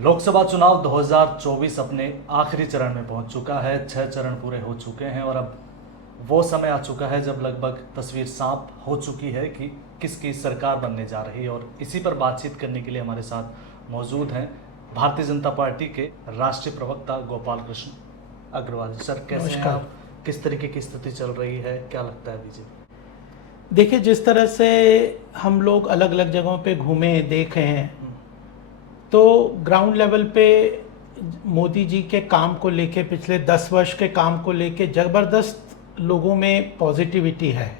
लोकसभा चुनाव 2024 अपने आखिरी चरण में पहुंच चुका है। 6 चरण पूरे हो चुके हैं और अब वो समय आ चुका है जब लगभग तस्वीर साफ हो चुकी है कि किसकी सरकार बनने जा रही है। और इसी पर बातचीत करने के लिए हमारे साथ मौजूद हैं भारतीय जनता पार्टी के राष्ट्रीय प्रवक्ता गोपाल कृष्ण अग्रवाल। सर, कैसे हैं आप? किस तरीके की स्थिति चल रही है, क्या लगता है बीजेपी? देखिए, जिस तरह से हम लोग अलग अलग जगहों पे घूमे देखे हैं, तो ग्राउंड लेवल पे मोदी जी के काम को लेके, पिछले 10 वर्ष के काम को लेके ज़बरदस्त लोगों में पॉजिटिविटी है।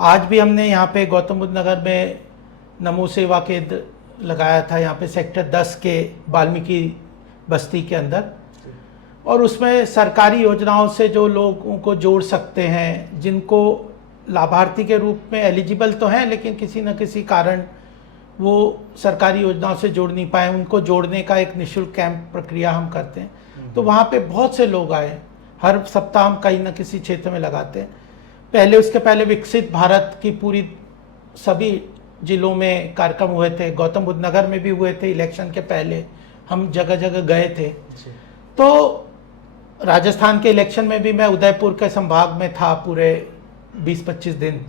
आज भी हमने यहाँ पे गौतम बुद्ध नगर में नमो सेवा केंद्र लगाया था, यहाँ पे सेक्टर 10 के वाल्मीकि बस्ती के अंदर, और उसमें सरकारी योजनाओं से जो लोगों को जोड़ सकते हैं, जिनको लाभार्थी के रूप में एलिजिबल तो हैं लेकिन किसी न किसी कारण वो सरकारी योजनाओं से जोड़ नहीं पाए, उनको जोड़ने का एक निःशुल्क कैंप प्रक्रिया हम करते हैं। तो वहाँ पे बहुत से लोग आए। हर सप्ताह हम कहीं न किसी क्षेत्र में लगाते हैं। उसके पहले विकसित भारत की पूरी सभी जिलों में कार्यक्रम हुए थे, गौतम बुद्ध नगर में भी हुए थे। इलेक्शन के पहले हम जगह जगह गए थे। तो राजस्थान के इलेक्शन में भी मैं उदयपुर के संभाग में था पूरे 20-25 दिन।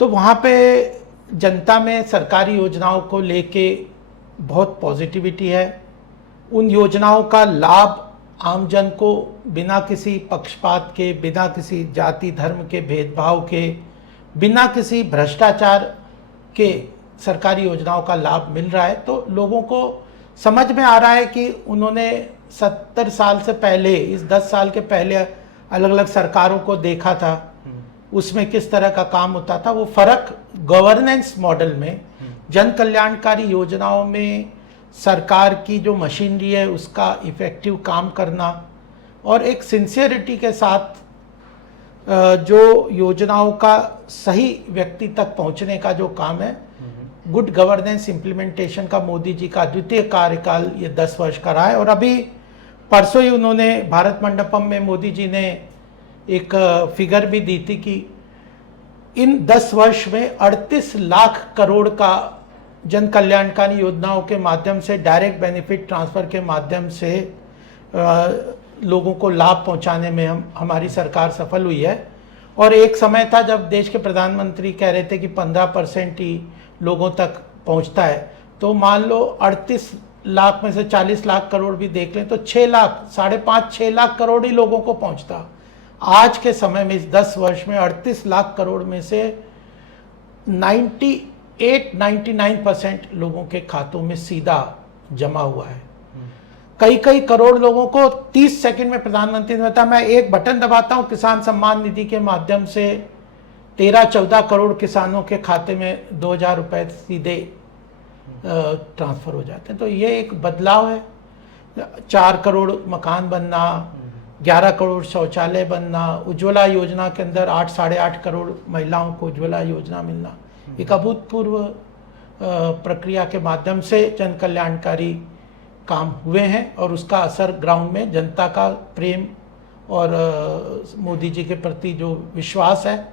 तो वहाँ पे जनता में सरकारी योजनाओं को लेके बहुत पॉजिटिविटी है। उन योजनाओं का लाभ आम जन को बिना किसी पक्षपात के, बिना किसी जाति धर्म के भेदभाव के, बिना किसी भ्रष्टाचार के सरकारी योजनाओं का लाभ मिल रहा है। तो लोगों को समझ में आ रहा है कि उन्होंने 70 साल से पहले, इस 10 साल के पहले अलग अलग सरकारों को देखा था, उसमें किस तरह का काम होता था। वो फर्क गवर्नेंस मॉडल में, जन कल्याणकारी योजनाओं में सरकार की जो मशीनरी है उसका इफेक्टिव काम करना, और एक सिंसियरिटी के साथ जो योजनाओं का सही व्यक्ति तक पहुंचने का जो काम है, गुड गवर्नेंस इम्प्लीमेंटेशन का मोदी जी का द्वितीय कार्यकाल ये 10 वर्ष का रहा है। और अभी परसों ही उन्होंने भारत मंडपम में मोदी जी ने एक फिगर भी दी थी कि इन 10 वर्ष में 38 लाख करोड़ का जन कल्याणकारी योजनाओं के माध्यम से, डायरेक्ट बेनिफिट ट्रांसफर के माध्यम से लोगों को लाभ पहुंचाने में हमारी सरकार सफल हुई है। और एक समय था जब देश के प्रधानमंत्री कह रहे थे कि 15% ही लोगों तक पहुंचता है। तो मान लो 38 लाख में से 40 लाख करोड़ भी देख लें तो 6 लाख, 5.5-6 लाख करोड़ ही लोगों को पहुंचता। आज के समय में इस 10 वर्ष में 38 लाख करोड़ में से 98-99% लोगों के खातों में सीधा जमा हुआ है। कई करोड़ लोगों को 30 सेकंड में प्रधानमंत्री ने बताया, मैं एक बटन दबाता हूं, किसान सम्मान निधि के माध्यम से 13-14 करोड़ किसानों के खाते में 2,000 रुपए सीधे ट्रांसफर हो जाते हैं। तो ये एक बदलाव है। 4 करोड़ मकान बनना, 11 करोड़ शौचालय बनना, उज्ज्वला योजना के अंदर 8-8.5 करोड़ महिलाओं को उज्ज्वला योजना मिलना, एक अभूतपूर्व प्रक्रिया के माध्यम से जन कल्याणकारी काम हुए हैं। और उसका असर ग्राउंड में जनता का प्रेम और मोदी जी के प्रति जो विश्वास है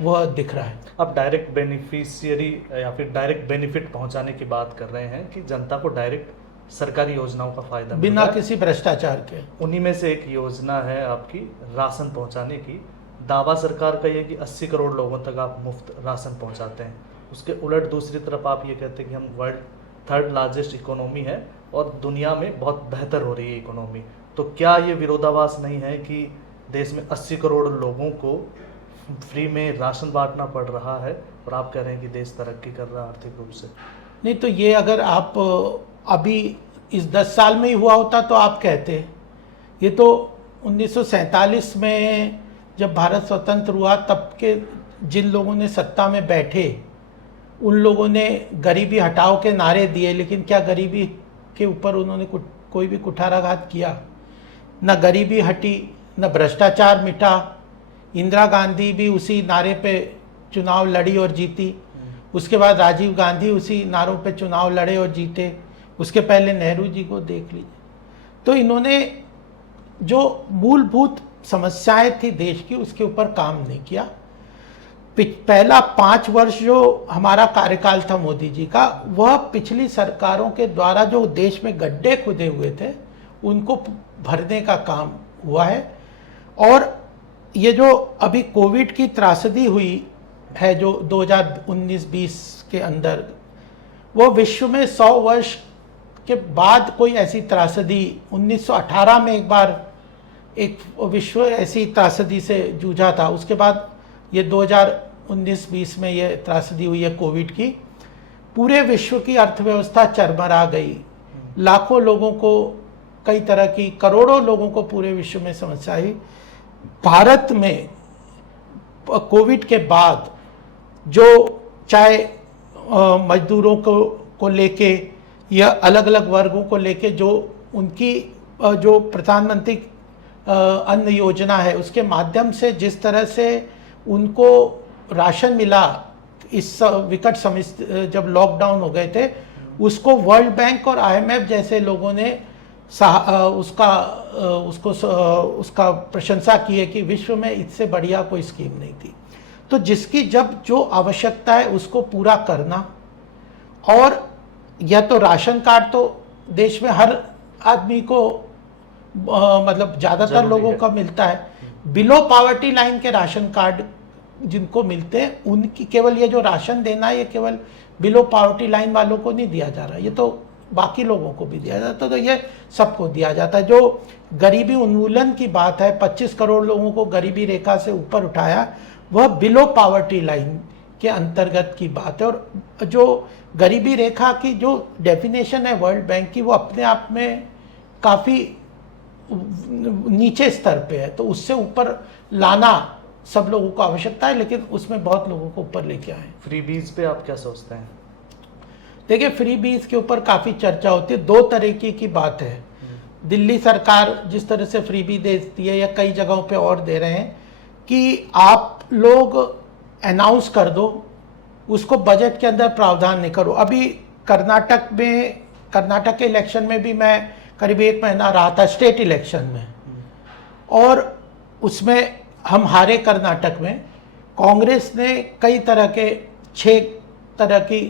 वह दिख रहा है। अब डायरेक्ट बेनिफिशियरी या फिर डायरेक्ट बेनिफिट पहुंचाने की बात कर रहे हैं कि जनता को डायरेक्ट सरकारी योजनाओं का फायदा बिना किसी भ्रष्टाचार के। उन्हीं में से एक योजना है आपकी राशन पहुंचाने की। दावा सरकार का ये कि 80 करोड़ लोगों तक आप मुफ्त राशन पहुंचाते हैं। उसके उलट दूसरी तरफ आप ये कहते हैं कि हम वर्ल्ड 3rd लार्जेस्ट इकोनॉमी है और दुनिया में बहुत बेहतर हो रही है इकोनॉमी। तो क्या ये विरोधाभास नहीं है कि देश में 80 करोड़ लोगों को फ्री में राशन बांटना पड़ रहा है और आप कह रहे हैं कि देश तरक्की कर रहा है आर्थिक रूप से? नहीं, तो ये अगर आप अभी इस 10 साल में ही हुआ होता तो आप कहते। ये तो 1947 में जब भारत स्वतंत्र हुआ तब के जिन लोगों ने सत्ता में बैठे, उन लोगों ने गरीबी हटाओ के नारे दिए, लेकिन क्या गरीबी के ऊपर उन्होंने कोई भी कुठाराघात किया? न गरीबी हटी, न भ्रष्टाचार मिटा। इंदिरा गांधी भी उसी नारे पे चुनाव लड़ी और जीती। उसके बाद राजीव गांधी उसी नारों पे चुनाव लड़े और जीते। उसके पहले नेहरू जी को देख लीजिए। तो इन्होंने जो मूलभूत समस्याएं थी देश की, उसके ऊपर काम नहीं किया। पहला 5 वर्ष जो हमारा कार्यकाल था मोदी जी का, वह पिछली सरकारों के द्वारा जो देश में गड्ढे खुदे हुए थे उनको भरने का काम हुआ है। और ये जो अभी कोविड की त्रासदी हुई है जो 2019-20 के अंदर, वो विश्व में 100 वर्ष के बाद कोई ऐसी त्रासदी, 1918 में एक बार एक विश्व ऐसी त्रासदी से जूझा था, उसके बाद ये 2019-20 में ये त्रासदी हुई है कोविड की। पूरे विश्व की अर्थव्यवस्था चरमरा गई, लाखों लोगों को, कई तरह की, करोड़ों लोगों को पूरे विश्व में समस्या आई। भारत में कोविड के बाद जो चाहे मजदूरों को लेके या अलग अलग वर्गों को लेके जो उनकी जो प्रधानमंत्री अन्न योजना है उसके माध्यम से जिस तरह से उनको राशन मिला इस विकट समय जब लॉकडाउन हो गए थे, उसको वर्ल्ड बैंक और IMF जैसे लोगों ने उसका प्रशंसा की है कि विश्व में इससे बढ़िया कोई स्कीम नहीं थी। तो जिसकी जब जो आवश्यकता है उसको पूरा करना, और या तो राशन कार्ड तो देश में हर आदमी को मतलब ज़्यादातर लोगों का मिलता है, बिलो पॉवर्टी लाइन के राशन कार्ड जिनको मिलते हैं उनकी केवल ये जो राशन देना है ये केवल बिलो पॉवर्टी लाइन वालों को नहीं दिया जा रहा, ये तो बाकी लोगों को भी दिया जाता है, तो ये सबको दिया जाता है। जो गरीबी उन्मूलन की बात है, 25 करोड़ लोगों को गरीबी रेखा से ऊपर उठाया, वह बिलो पॉवर्टी लाइन के अंतर्गत की बात है। और जो गरीबी रेखा की जो डेफिनेशन है वर्ल्ड बैंक की, वो अपने आप में काफ़ी नीचे स्तर पे है, तो उससे ऊपर लाना सब लोगों को आवश्यकता है, लेकिन उसमें बहुत लोगों को ऊपर लेके आए। फ्री बीज पे आप क्या सोचते हैं? देखिए, फ्री बीज के ऊपर काफ़ी चर्चा होती है। 2 तरीके की बात है। दिल्ली सरकार जिस तरह से फ्री बीज देती है या कई जगहों पे और दे रहे हैं कि आप लोग अनाउंस कर दो, उसको बजट के अंदर प्रावधान नहीं करो। अभी कर्नाटक के इलेक्शन में भी मैं करीब 1 महीना रहा था, स्टेट इलेक्शन में, और उसमें हम हारे कर्नाटक में। कांग्रेस ने कई तरह के 6 तरह की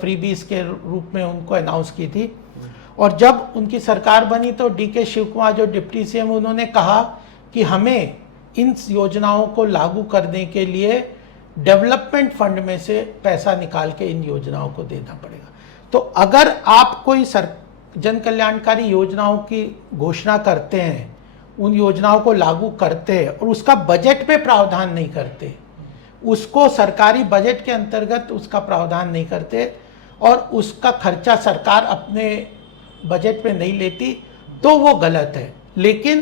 फ्रीबीज के रूप में उनको अनाउंस की थी, और जब उनकी सरकार बनी तो DK शिव कुमार जो डिप्टी CM, उन्होंने कहा कि हमें इन योजनाओं को लागू करने के लिए डेवलपमेंट फंड में से पैसा निकाल के इन योजनाओं को देना पड़ेगा। तो अगर आप कोई जन कल्याणकारी योजनाओं की घोषणा करते हैं, उन योजनाओं को लागू करते हैं और उसका बजट पे प्रावधान नहीं करते, उसको सरकारी बजट के अंतर्गत उसका प्रावधान नहीं करते और उसका खर्चा सरकार अपने बजट में नहीं लेती, तो वो गलत है। लेकिन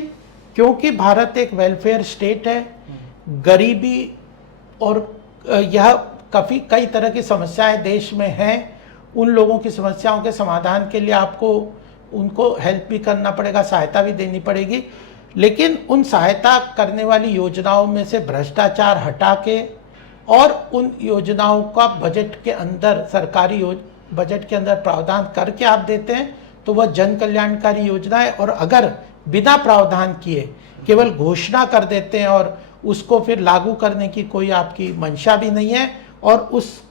क्योंकि भारत एक वेलफेयर स्टेट है, गरीबी और यह कई तरह की समस्याएं देश में हैं, उन लोगों की समस्याओं के समाधान के लिए आपको उनको हेल्प भी करना पड़ेगा, सहायता भी देनी पड़ेगी। लेकिन उन सहायता करने वाली योजनाओं में से भ्रष्टाचार हटा के और उन योजनाओं का बजट के अंदर, सरकारी बजट के अंदर प्रावधान करके आप देते हैं तो वह जन कल्याणकारी योजना है। और अगर बिना प्रावधान किए केवल घोषणा कर देते हैं और उसको फिर लागू करने की कोई आपकी मंशा भी नहीं है, और उस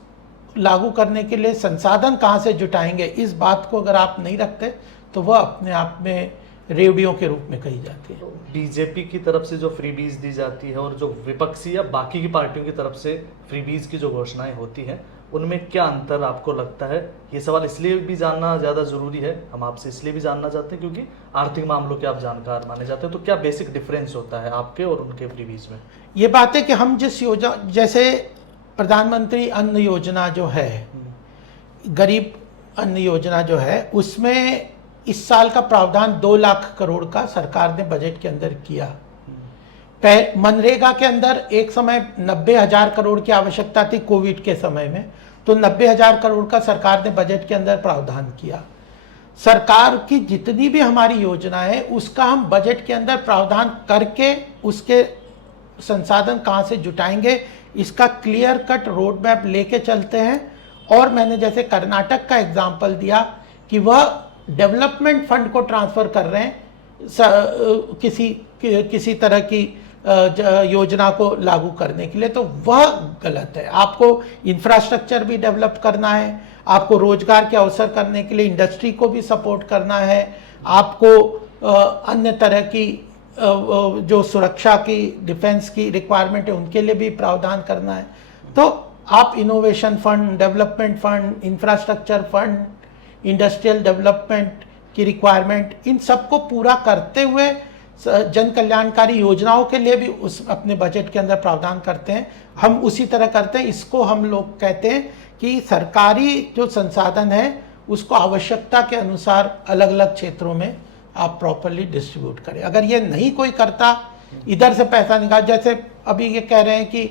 लागू करने के लिए संसाधन कहाँ से जुटाएंगे, इस बात को अगर आप नहीं रखते तो वह अपने आप में रेवड़ियों के रूप में कही जाती है। बीजेपी की तरफ से जो फ्रीबीज दी जाती है और जो विपक्षी या बाकी की पार्टियों की तरफ से फ्रीबीज की जो घोषणाएं होती हैं, उनमें क्या अंतर आपको लगता है? ये सवाल इसलिए भी जानना ज़्यादा ज़रूरी है, हम आपसे इसलिए भी जानना चाहते हैं क्योंकि आर्थिक मामलों के आप जानकार माने जाते हैं। तो क्या बेसिक डिफरेंस होता है आपके और उनके फ्रीबीज में? ये बात है कि हम जिस योजना, जैसे प्रधानमंत्री अन्न योजना जो है, गरीब अन्न योजना जो है, उसमें इस साल का प्रावधान 2 लाख करोड़ का सरकार ने बजट के अंदर किया। मनरेगा के अंदर एक समय 90,000 करोड़ की आवश्यकता थी कोविड के समय में, तो 90,000 करोड़ का सरकार ने बजट के अंदर प्रावधान किया। सरकार की जितनी भी हमारी योजना है उसका हम बजट के अंदर प्रावधान करके उसके संसाधन कहाँ से जुटाएंगे, इसका क्लियर कट रोड मैप लेके चलते हैं। और मैंने जैसे कर्नाटक का एग्जाम्पल दिया कि वह डेवलपमेंट फंड को ट्रांसफ़र कर रहे हैं किसी तरह की योजना को लागू करने के लिए, तो वह गलत है। आपको इंफ्रास्ट्रक्चर भी डेवलप करना है, आपको रोजगार के अवसर करने के लिए इंडस्ट्री को भी सपोर्ट करना है, आपको अन्य तरह की जो सुरक्षा की, डिफेंस की रिक्वायरमेंट है उनके लिए भी प्रावधान करना है। तो आप innovation fund, development fund, infrastructure fund, industrial development की रिक्वायरमेंट, इन सबको पूरा करते हुए जन कल्याणकारी योजनाओं के लिए भी उस अपने बजट के अंदर प्रावधान करते हैं। हम उसी तरह करते हैं। इसको हम लोग कहते हैं कि सरकारी जो संसाधन है उसको आवश्यकता के अनुसार अलग अलग क्षेत्रों में आप प्रॉपरली डिस्ट्रीब्यूट करें। अगर ये नहीं कोई करता, इधर से पैसा निकाल, जैसे अभी ये कह रहे हैं कि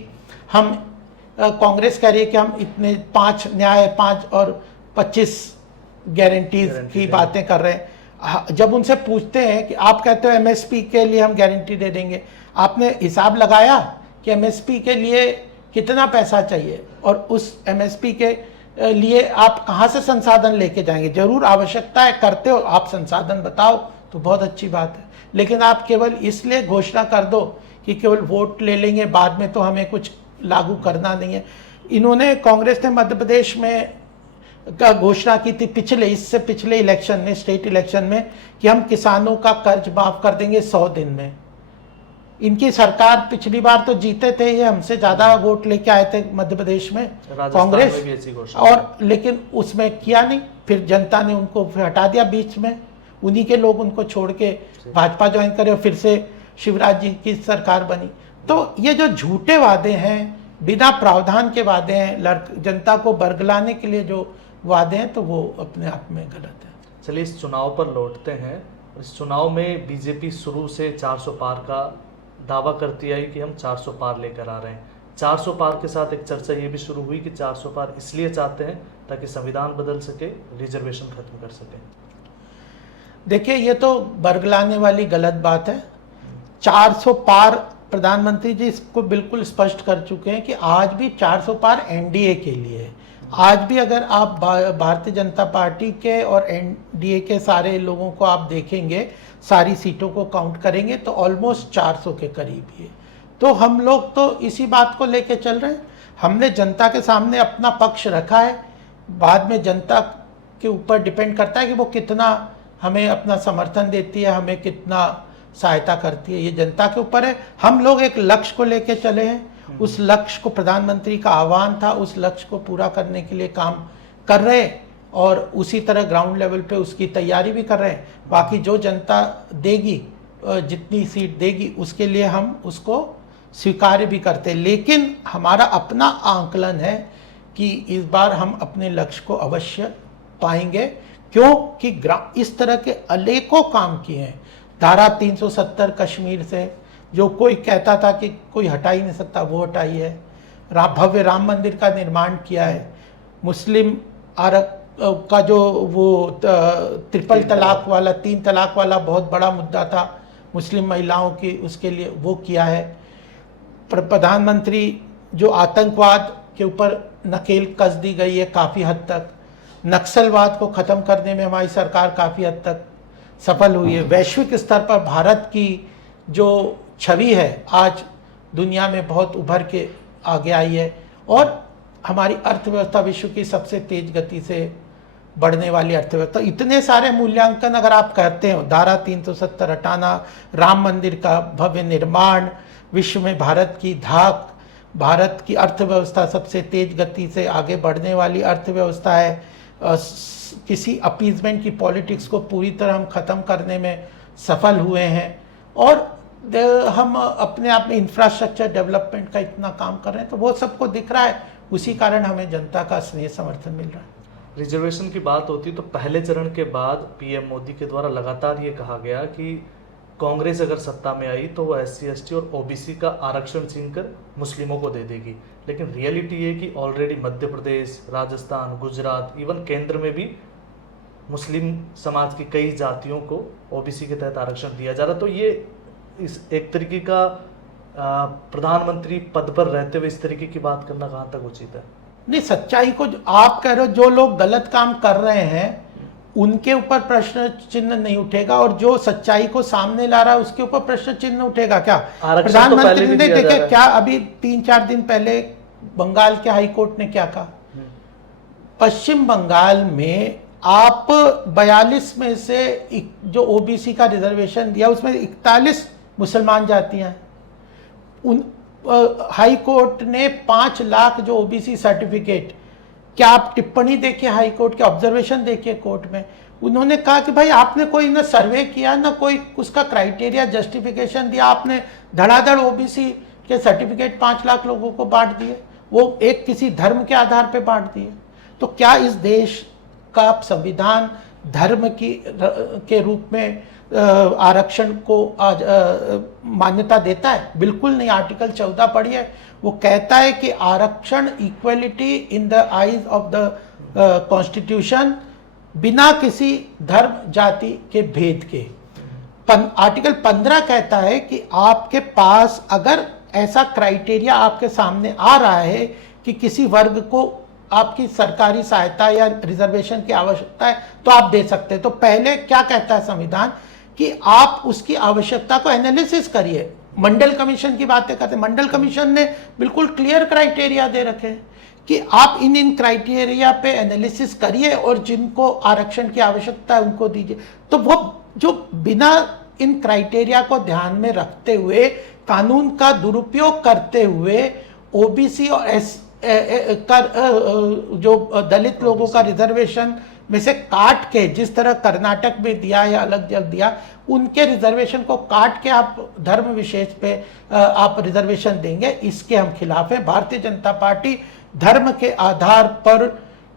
हम कांग्रेस कह रही है कि हम इतने 5 न्याय, 5 और 25 गारंटीज की बातें कर रहे हैं। जब उनसे पूछते हैं कि आप कहते हो एमएसपी के लिए हम गारंटी दे देंगे, आपने हिसाब लगाया कि एमएसपी के लिए कितना पैसा चाहिए और उस एमएसपी के लिए आप कहाँ से संसाधन लेके जाएंगे? जरूर आवश्यकता है, करते हो आप, संसाधन बताओ तो बहुत अच्छी बात है, लेकिन आप केवल इसलिए घोषणा कर दो कि केवल वोट ले लेंगे, बाद में तो हमें कुछ लागू करना नहीं है। इन्होंने, कांग्रेस ने मध्य प्रदेश में का घोषणा की थी इससे पिछले इलेक्शन में, स्टेट इलेक्शन में, कि हम किसानों का कर्ज माफ कर देंगे 100 दिन में। इनकी सरकार पिछली बार तो जीते थे, ये हमसे ज्यादा वोट लेके आए थे मध्य प्रदेश में कांग्रेस, और लेकिन उसमें किया नहीं। फिर जनता ने उनको हटा दिया बीच में, उन्हीं के लोग उनको छोड़ के भाजपा ज्वाइन करे और फिर से शिवराज जी की सरकार बनी। तो ये जो झूठे वादे हैं, बिना प्रावधान के वादे हैं, जनता को बरगलाने के लिए जो वादे हैं, तो वो अपने आप में गलत है। चलिए इस चुनाव पर लौटते हैं। इस चुनाव में बीजेपी शुरू से 400 पार का दावा करती आई कि हम 400 पार लेकर आ रहे हैं। 400 पार के साथ एक चर्चा ये भी शुरू हुई कि 400 पार इसलिए चाहते हैं ताकि संविधान बदल सके, रिजर्वेशन खत्म कर सके। देखिए, ये तो बरगलाने वाली गलत बात है। 400 पार, प्रधानमंत्री जी इसको बिल्कुल स्पष्ट कर चुके हैं कि आज भी 400 पार एनडीए के लिए है। आज भी अगर आप भारतीय जनता पार्टी के और एनडीए के सारे लोगों को आप देखेंगे, सारी सीटों को काउंट करेंगे, तो ऑलमोस्ट 400 के करीब ही है। तो हम लोग तो इसी बात को लेके चल रहे हैं। हमने जनता के सामने अपना पक्ष रखा है, बाद में जनता के ऊपर डिपेंड करता है कि वो कितना हमें अपना समर्थन देती है, हमें कितना सहायता करती है, ये जनता के ऊपर है। हम लोग एक लक्ष्य को लेके चले हैं, उस लक्ष्य को, प्रधानमंत्री का आह्वान था, उस लक्ष्य को पूरा करने के लिए काम कर रहे हैं और उसी तरह ग्राउंड लेवल पे उसकी तैयारी भी कर रहे हैं। बाकी जो जनता देगी, जितनी सीट देगी, उसके लिए हम उसको स्वीकार भी करते हैं। लेकिन हमारा अपना आंकलन है कि इस बार हम अपने लक्ष्य को अवश्य पाएंगे, क्योंकि इस तरह के अनेकों काम किए हैं। धारा 370 कश्मीर से, जो कोई कहता था कि कोई हटा ही नहीं सकता, वो हटाई है। भव्य राम मंदिर का निर्माण किया है। मुस्लिम का जो वो ट्रिपल तलाक वाला, 3 तलाक वाला बहुत बड़ा मुद्दा था मुस्लिम महिलाओं की, उसके लिए वो किया है। प्रधानमंत्री जो आतंकवाद के ऊपर नकेल कस दी गई है काफ़ी हद तक, नक्सलवाद को ख़त्म करने में हमारी सरकार काफ़ी हद तक सफल हुई है। वैश्विक स्तर पर भारत की जो छवि है आज दुनिया में बहुत उभर के आगे आई है और हमारी अर्थव्यवस्था विश्व की सबसे तेज गति से बढ़ने वाली अर्थव्यवस्था। इतने सारे मूल्यांकन अगर आप कहते हो, धारा 370 हटाना, राम मंदिर का भव्य निर्माण, विश्व में भारत की धाक, भारत की अर्थव्यवस्था सबसे तेज गति से आगे बढ़ने वाली अर्थव्यवस्था है, किसी अपीजमेंट की पॉलिटिक्स को पूरी तरह हम ख़त्म करने में सफल हुए हैं और हम अपने आप में इंफ्रास्ट्रक्चर डेवलपमेंट का इतना काम कर रहे हैं, तो वो सबको दिख रहा है। उसी कारण हमें जनता का स्नेह समर्थन मिल रहा है। रिजर्वेशन की बात होती तो पहले चरण के बाद पीएम मोदी के द्वारा लगातार ये कहा गया कि कांग्रेस अगर सत्ता में आई तो वो SC ST और OBC का आरक्षण छीनकर मुस्लिमों को दे देगी। लेकिन रियलिटी ये कि ऑलरेडी मध्य प्रदेश, राजस्थान, गुजरात, इवन केंद्र में भी मुस्लिम समाज की कई जातियों को OBC के तहत आरक्षण दिया जा रहा। तो ये इस एक तरीके का प्रधानमंत्री पद पर रहते हुए इस तरीके की बात करना कहाँ तक उचित है? नहीं, सच्चाई को आप कह रहे हो, जो लोग गलत काम कर रहे हैं उनके ऊपर प्रश्न चिन्ह नहीं उठेगा, और जो सच्चाई को सामने ला रहा है उसके ऊपर प्रश्न चिन्ह उठेगा क्या? आरक्षण तो पहले प्रधानमंत्री भी ने दिया जा देखे रहा है। क्या, अभी 3-4 दिन पहले बंगाल के हाई कोर्ट ने क्या कहा? पश्चिम बंगाल में आप 42 में से जो ओबीसी का रिजर्वेशन दिया उसमें 41 मुसलमान जातियां हैं। उन हाई कोर्ट ने 5 लाख जो ओबीसी सर्टिफिकेट, क्या आप टिप्पणी देखिए हाई कोर्ट के, ऑब्जर्वेशन देखिए कोर्ट में, उन्होंने कहा कि भाई आपने कोई ना सर्वे किया ना कोई उसका क्राइटेरिया जस्टिफिकेशन दिया, आपने धड़ाधड़ ओबीसी के सर्टिफिकेट 5 लाख लोगों को बांट दिए, वो एक किसी धर्म के आधार पे बांट दिए। तो क्या इस देश का संविधान धर्म के रूप में आरक्षण को आज मान्यता देता है? बिल्कुल नहीं। आर्टिकल 14 पढ़िए, वो कहता है कि आरक्षण equality in the eyes of the constitution, बिना किसी धर्म जाति के भेद के। आर्टिकल 15 कहता है कि आपके पास अगर ऐसा क्राइटेरिया आपके सामने आ रहा है कि किसी वर्ग को आपकी सरकारी सहायता या रिजर्वेशन की आवश्यकता है तो आप दे सकते हैं। तो पहले क्या कहता है संविधान कि आप उसकी आवश्यकता को एनालिसिस करिए। मंडल कमीशन की बातें करते हैं, मंडल कमीशन ने बिल्कुल क्लियर क्राइटेरिया दे रखे हैं कि आप इन क्राइटेरिया पे एनालिसिस करिए और जिनको आरक्षण की आवश्यकता है उनको दीजिए। तो वो जो बिना इन क्राइटेरिया को ध्यान में रखते हुए कानून का दुरुपयोग करते हुए ओबीसी और जो दलित लोगों का रिजर्वेशन में से काट के, जिस तरह कर्नाटक में दिया या अलग जगह दिया, उनके रिजर्वेशन को काट के आप धर्म विशेष पे आप रिजर्वेशन देंगे, इसके हम खिलाफ हैं। भारतीय जनता पार्टी धर्म के आधार पर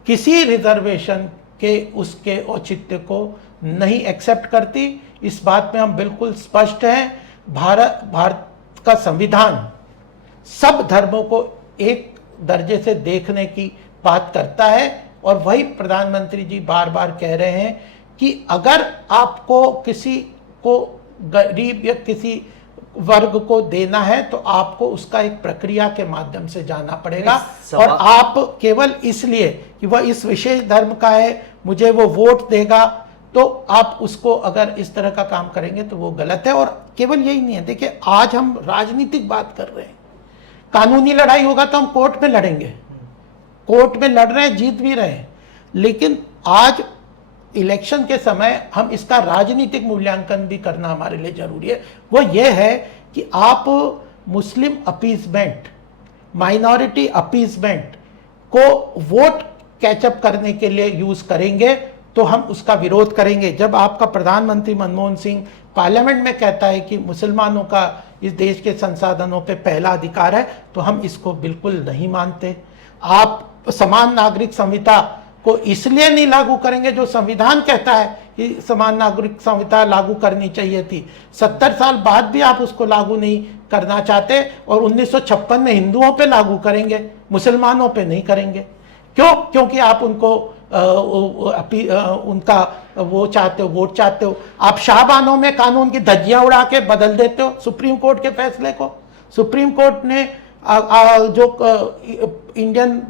किसी रिजर्वेशन के उसके औचित्य को नहीं एक्सेप्ट करती। इस बात में हम बिल्कुल स्पष्ट हैं। भारत का संविधान सब धर्मों को एक दर्जे से देखने की बात करता है, और वही प्रधानमंत्री जी बार बार कह रहे हैं कि अगर आपको किसी को गरीब या किसी वर्ग को देना है तो आपको उसका एक प्रक्रिया के माध्यम से जाना पड़ेगा, और आप केवल इसलिए कि वह इस विशेष धर्म का है मुझे वो वोट देगा तो आप उसको अगर इस तरह का काम करेंगे तो वो गलत है। और केवल यही नहीं है, देखिए आज हम राजनीतिक बात कर रहे हैं, कानूनी लड़ाई होगा तो हम कोर्ट में लड़ेंगे, कोर्ट में लड़ रहे हैं, जीत भी रहे हैं, लेकिन आज इलेक्शन के समय हम इसका राजनीतिक मूल्यांकन भी करना हमारे लिए जरूरी है। वो ये है कि आप मुस्लिम अपीसमेंट, माइनॉरिटी अपीसमेंट को वोट कैचअप करने के लिए यूज करेंगे तो हम उसका विरोध करेंगे। जब आपका प्रधानमंत्री मनमोहन सिंह पार्लियामेंट में कहता है कि मुसलमानों का इस देश के संसाधनों पे पहला अधिकार है, तो हम इसको बिल्कुल नहीं मानते। आप समान नागरिक संहिता को इसलिए नहीं लागू करेंगे जो संविधान कहता है कि समान नागरिक संहिता लागू करनी चाहिए थी, 70 साल बाद भी आप उसको लागू नहीं करना चाहते, और 1956 में हिंदुओं पे लागू करेंगे, मुसलमानों पे नहीं करेंगे। क्यों? क्योंकि आप उनको उनका वो चाहते हो, वोट चाहते हो। आप शाहबानों में कानून की धज्जियां उड़ा के बदल देते हो सुप्रीम कोर्ट के फैसले को। सुप्रीम कोर्ट ने जो इंडियन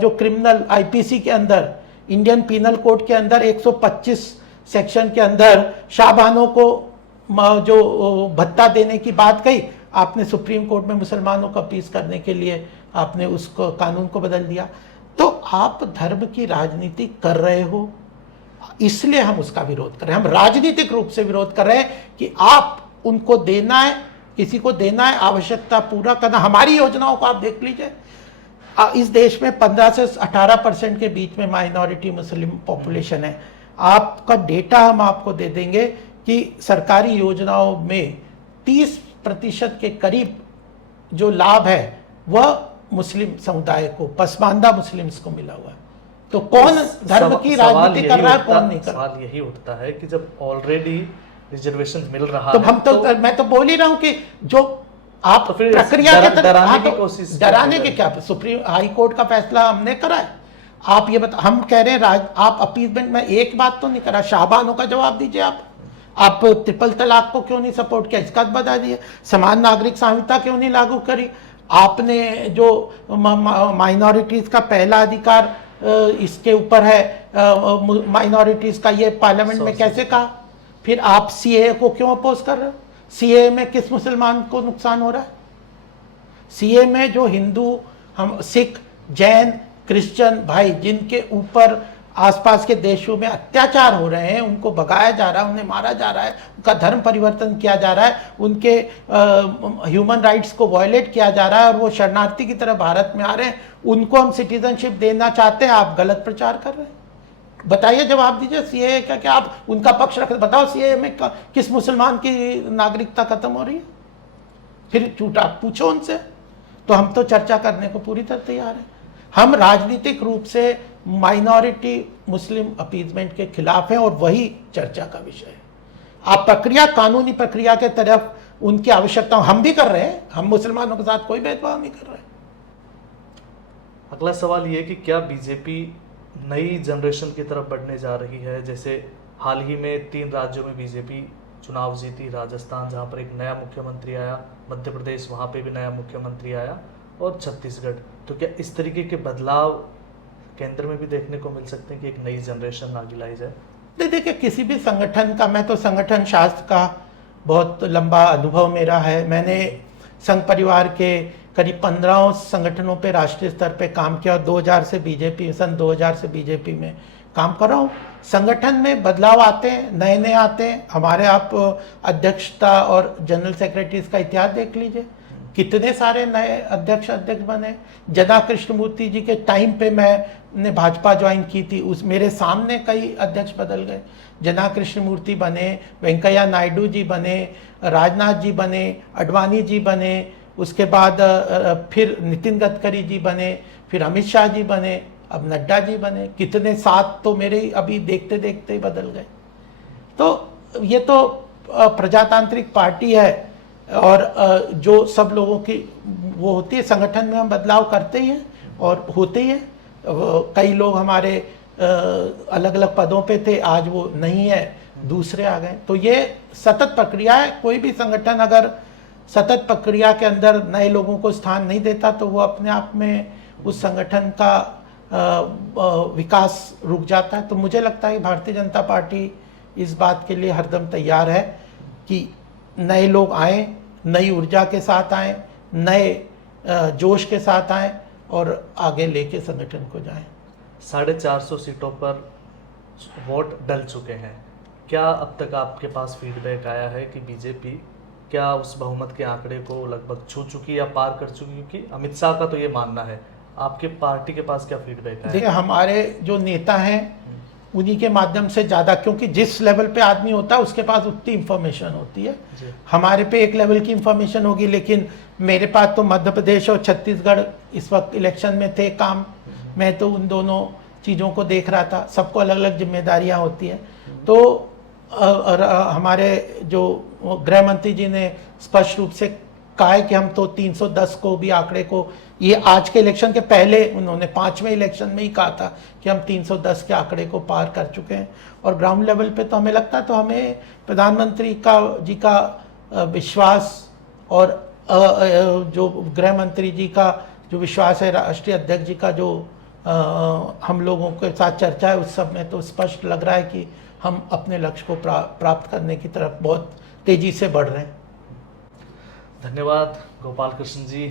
जो क्रिमिनल आईपीसी के अंदर, इंडियन पीनल कोड के अंदर 125 सेक्शन के अंदर शाहबानों को जो भत्ता देने की बात कही, आपने सुप्रीम कोर्ट में मुसलमानों को अपील करने के लिए आपने उसको कानून को बदल दिया। तो आप धर्म की राजनीति कर रहे हो, इसलिए हम उसका विरोध कर रहे हैं। हम राजनीतिक रूप से विरोध कर रहे हैं कि आप उनको देना है, किसी को देना है, आवश्यकता पूरा करना। हमारी योजनाओं को आप देख लीजिए, इस देश में 15 से 18% के बीच में माइनॉरिटी मुस्लिम पॉपुलेशन है। आपका डेटा हम आपको दे देंगे कि सरकारी योजनाओं में 30% के करीब जो लाभ है वह मुस्लिम समुदाय को, पसमानदा मुस्लिम्स को मिला हुआ है। तो कौन धर्म की राजनीति कर रहा है, कौन नहीं कर रहा? सवाल यही उठता है कि जब ऑलरेडी रिजर्वेशन मिल रहा तो है, हम तो मैं तो बोल ही रहा हूं कि जो आप तो फिर प्रक्रिया के डराने की कोशिश, डराने के क्या, सुप्रीम हाई कोर्ट का फैसला हमने करा है। आप ये बता, हम कह रहे हैं आप अपीलमेंट में एक बात तो नहीं करा, शाहबानों का जवाब दीजिए। आप ट्रिपल तलाक को क्यों नहीं सपोर्ट किया, इसका बता दिए। समान नागरिक संहिता क्यों नहीं लागू करी? आपने जो माइनॉरिटीज का पहला अधिकार इसके ऊपर है माइनॉरिटीज का, ये पार्लियामेंट में कैसे कहा? फिर आप सीए को क्यों अपोज कर रहे हो? सीए में किस मुसलमान को नुकसान हो रहा है? सीए में जो हिंदू, हम सिख, जैन, क्रिश्चियन भाई जिनके ऊपर आसपास के देशों में अत्याचार हो रहे हैं, उनको भगाया जा रहा है, उन्हें मारा जा रहा है, उनका धर्म परिवर्तन किया जा रहा है, उनके ह्यूमन राइट्स को वायलेट किया जा रहा है और वो शरणार्थी की तरह भारत में आ रहे हैं, उनको हम सिटीजनशिप देना चाहते हैं, आप गलत प्रचार कर रहे हैं। बताइए, जवाब दीजिए। सीए का क्या आप उनका पक्ष रख, बताओ सीए में किस मुसलमान की नागरिकता खत्म हो रही है? फिर झूठा पूछो उनसे। तो हम तो चर्चा करने को पूरी तरह तैयार हैं। हम राजनीतिक रूप से माइनॉरिटी मुस्लिम अपीजमेंट के खिलाफ हैं और वही चर्चा का विषय है। आप प्रक्रिया, कानूनी प्रक्रिया के तरफ उनकी आवश्यकता हम भी कर रहे हैं, हम मुसलमानों के साथ कोई भेदभाव नहीं कर रहे। अगला सवाल ये कि क्या बीजेपी नई जनरेशन की तरफ बढ़ने जा रही है? जैसे हाल ही में 3 राज्यों में बीजेपी चुनाव जीती, राजस्थान जहां पर एक नया मुख्यमंत्री आया, मध्य प्रदेश वहां पे भी नया मुख्यमंत्री आया, और छत्तीसगढ़। तो क्या इस तरीके के बदलाव केंद्र में भी देखने को मिल सकते हैं कि एक नई जनरेशन आगे लाई जाए? देखिए, किसी भी संगठन का, मैं तो संगठन शास्त्र का बहुत लंबा अनुभव मेरा है। मैंने संघ परिवार के करीब 15 संगठनों पे राष्ट्रीय स्तर पे काम किया और 2000 से बीजेपी, सन 2000 से बीजेपी में काम कर रहा हूँ। संगठन में बदलाव आते हैं, नए नए आते हैं। हमारे आप अध्यक्षता और जनरल सेक्रेटरीज का इतिहास देख लीजिए, कितने सारे नए अध्यक्ष बने। जना कृष्णमूर्ति जी के टाइम पे मैंने भाजपा ज्वाइन की थी, उस मेरे सामने कई अध्यक्ष बदल गए। जना कृष्णमूर्ति बने, वेंकैया नायडू जी बने, राजनाथ जी बने, अडवाणी जी बने, उसके बाद फिर नितिन गडकरी जी बने, फिर अमित शाह जी बने, अब नड्डा जी बने। कितने साथ तो मेरे अभी देखते देखते ही बदल गए। तो ये तो प्रजातांत्रिक पार्टी है और जो सब लोगों की वो होती है। संगठन में हम बदलाव करते ही हैं और होते ही हैं। कई लोग हमारे अलग अलग पदों पे थे, आज वो नहीं है, दूसरे आ गए। तो ये सतत प्रक्रिया है। कोई भी संगठन अगर सतत प्रक्रिया के अंदर नए लोगों को स्थान नहीं देता तो वो अपने आप में उस संगठन का विकास रुक जाता है। तो मुझे लगता है कि भारतीय जनता पार्टी इस बात के लिए हरदम तैयार है कि नए लोग आएँ, नई ऊर्जा के साथ आएँ, नए जोश के साथ आएँ और आगे लेके संगठन को जाएं। 450 सीटों पर वोट डल चुके हैं। क्या अब तक आपके पास फीडबैक आया है कि बीजेपी क्या उस बहुमत के आंकड़े को लगभग छू चुकी या पार कर चुकी? क्योंकि अमित शाह का तो ये मानना है, आपके पार्टी के पास क्या फीडबैक है? देखिए, हमारे जो नेता हैं उन्हीं के माध्यम से ज़्यादा, क्योंकि जिस लेवल पे आदमी होता है उसके पास उतनी इंफॉर्मेशन होती है। हमारे पे एक लेवल की इंफॉर्मेशन होगी, लेकिन मेरे पास तो मध्य प्रदेश और छत्तीसगढ़ इस वक्त इलेक्शन में थे काम, मैं तो उन दोनों चीज़ों को देख रहा था। सबको अलग अलग जिम्मेदारियां होती हैं। तो हमारे जो गृह मंत्री जी ने स्पष्ट रूप से कहा है कि हम तो 310 को भी आंकड़े को, ये आज के इलेक्शन के पहले उन्होंने 5वें इलेक्शन में ही कहा था कि हम 310 के आंकड़े को पार कर चुके हैं। और ग्राउंड लेवल पे तो हमें लगता है, तो हमें प्रधानमंत्री जी का विश्वास और जो गृह मंत्री जी का जो विश्वास है, राष्ट्रीय अध्यक्ष जी का जो हम लोगों के साथ चर्चा है, उस सब में तो स्पष्ट लग रहा है कि हम अपने लक्ष्य को प्राप्त करने की तरफ बहुत तेजी से बढ़ रहे हैं। धन्यवाद गोपाल कृष्ण जी।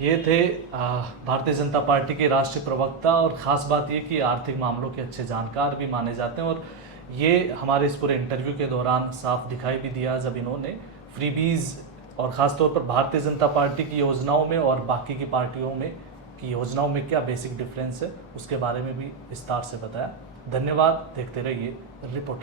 ये थे भारतीय जनता पार्टी के राष्ट्रीय प्रवक्ता, और ख़ास बात ये कि आर्थिक मामलों के अच्छे जानकार भी माने जाते हैं। और ये हमारे इस पूरे इंटरव्यू के दौरान साफ दिखाई भी दिया जब इन्होंने फ्रीबीज़ और ख़ास तौर पर भारतीय जनता पार्टी की योजनाओं में और बाकी की पार्टियों में की योजनाओं में क्या बेसिक डिफरेंस है उसके बारे में भी विस्तार से बताया। धन्यवाद। देखते रहिए रिपोर्टर।